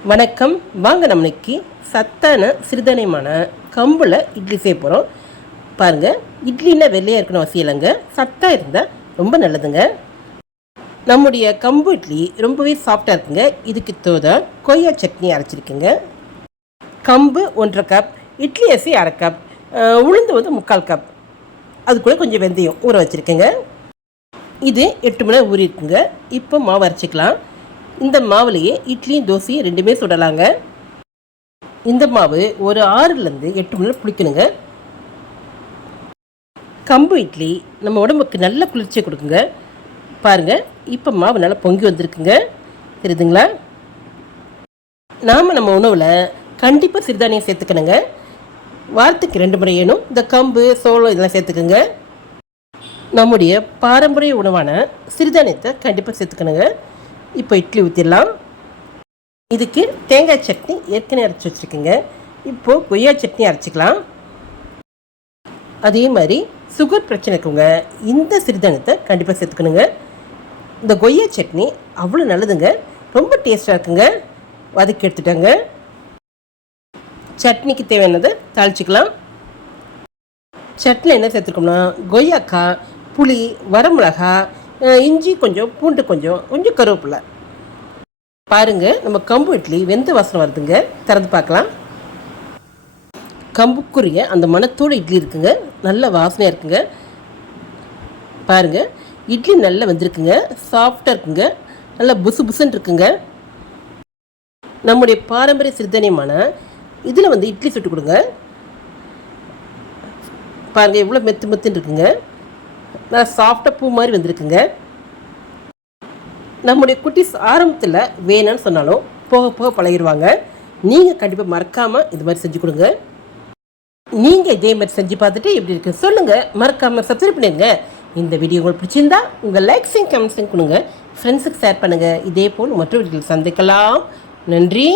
வணக்கம். வாங்க நம்ம இன்னைக்கு சத்தான சிறுதானியமான கம்பில் இட்லி செய்ய போகிறோம் பாருங்கள் இட்லின்னா வெள்ளையாக இருக்கணும் அவசியம் இல்லைங்க. சத்தாக இருந்தால் ரொம்ப நல்லதுங்க. நம்முடைய கம்பு இட்லி ரொம்பவே சாஃப்டாக இருக்குங்க. இதுக்கு தோதா கொய்யா சட்னி அரைச்சிருக்குங்க. கம்பு ஒன்றரை கப் இட்லி அரிசி அரை கப் உளுந்து வந்து முக்கால் கப் அது கூட கொஞ்சம் வெந்தயம் ஊற வச்சுருக்கேங்க. இது எட்டு மணி நேரம் ஊறி இருக்குங்க இப்போ மாவு அரைச்சிக்கலாம். இந்த மாவுலேயே இட்லியும் தோசையும் ரெண்டுமே சுடலாங்க. இந்த மாவு ஒரு ஆறுலேருந்து எட்டு மணி நேரம் புளிக்கணுங்க. கம்பு இட்லி நம்ம உடம்புக்கு நல்ல குளிர்ச்சியை கொடுக்குங்க. பாருங்கள் இப்போ மாவு நல்லா பொங்கி வந்திருக்குங்க. தெரியுதுங்களா? நாம் நம்ம உணவில் கண்டிப்பாக சிறுதானியம் சேர்த்துக்கணுங்க. வாரத்துக்கு ரெண்டு முறை ஏனும் இந்த கம்பு சோளம் இதெல்லாம் சேர்த்துக்குங்க. நம்முடைய பாரம்பரிய உணவான சிறுதானியத்தை கண்டிப்பாக சேர்த்துக்கணுங்க. இப்போ இட்லி ஊற்றிடலாம் இதுக்கு தேங்காய் சட்னி ஏற்கனவே அரைச்சி வச்சுருக்கேங்க. இப்போது கொய்யா சட்னி அரைச்சிக்கலாம். அதே மாதிரி சுகர் பிரச்சனை இருக்கவங்க இந்த சிறுதானத்தை கண்டிப்பாக சேர்த்துக்கணுங்க. இந்த கொய்யா சட்னி அவ்வளோ நல்லதுங்க. ரொம்ப டேஸ்ட்டாக இருக்குங்க. வதக்கி எடுத்துட்டாங்க. சட்னிக்கு தேவையானதை தாளிச்சிக்கலாம். சட்னி என்ன சேர்த்துருக்கோம்னா கொய்யாக்காய் புளி வரமிளகா இஞ்சி கொஞ்சம் பூண்டு கொஞ்சம் கொஞ்சம் கருவேப்பிலை. பாருங்க நம்ம கம்பு இட்லி வெந்த வாசனை வருதுங்க. திறந்து பார்க்கலாம். கம்புக்குரிய அந்த மணத்தோட இட்லி இருக்குங்க. நல்ல வாசனையாக இருக்குங்க. பாருங்க இட்லி நல்லா வந்திருக்குங்க. சாஃப்டாக இருக்குங்க. நல்லா புசு புசுன்னு இருக்குங்க. நம்முடைய பாரம்பரிய சிறுதானியமான இதில் வந்து இட்லி சுட்டு கொடுங்க. பாருங்கள் எவ்வளோ மெத்து மெத்துன்னு இருக்குங்க. நல்லா சாஃப்டாக பூ மாதிரி வந்திருக்குங்க. நம்முடைய குட்டிஸ் ஆரம்பத்தில் வேணும்னு சொன்னாலும் போக போக பழகிடுவாங்க நீங்கள் கண்டிப்பாக மறக்காமல் இது மாதிரி செஞ்சு கொடுங்க. நீங்கள் இதே மாதிரி செஞ்சு பார்த்துட்டு எப்படி இருக்கு சொல்லுங்கள் மறக்காமல் சப்ஸ்கிரைப் பண்ணிடுங்க. இந்த வீடியோ உங்களுக்கு பிடிச்சிருந்தா உங்கள் லைக்ஸையும் கமெண்ட்ஸையும் கொடுங்க. ஃப்ரெண்ட்ஸுக்கு ஷேர் பண்ணுங்கள் இதே போல் மற்ற வீடியோவில் சந்திக்கலாம். நன்றி.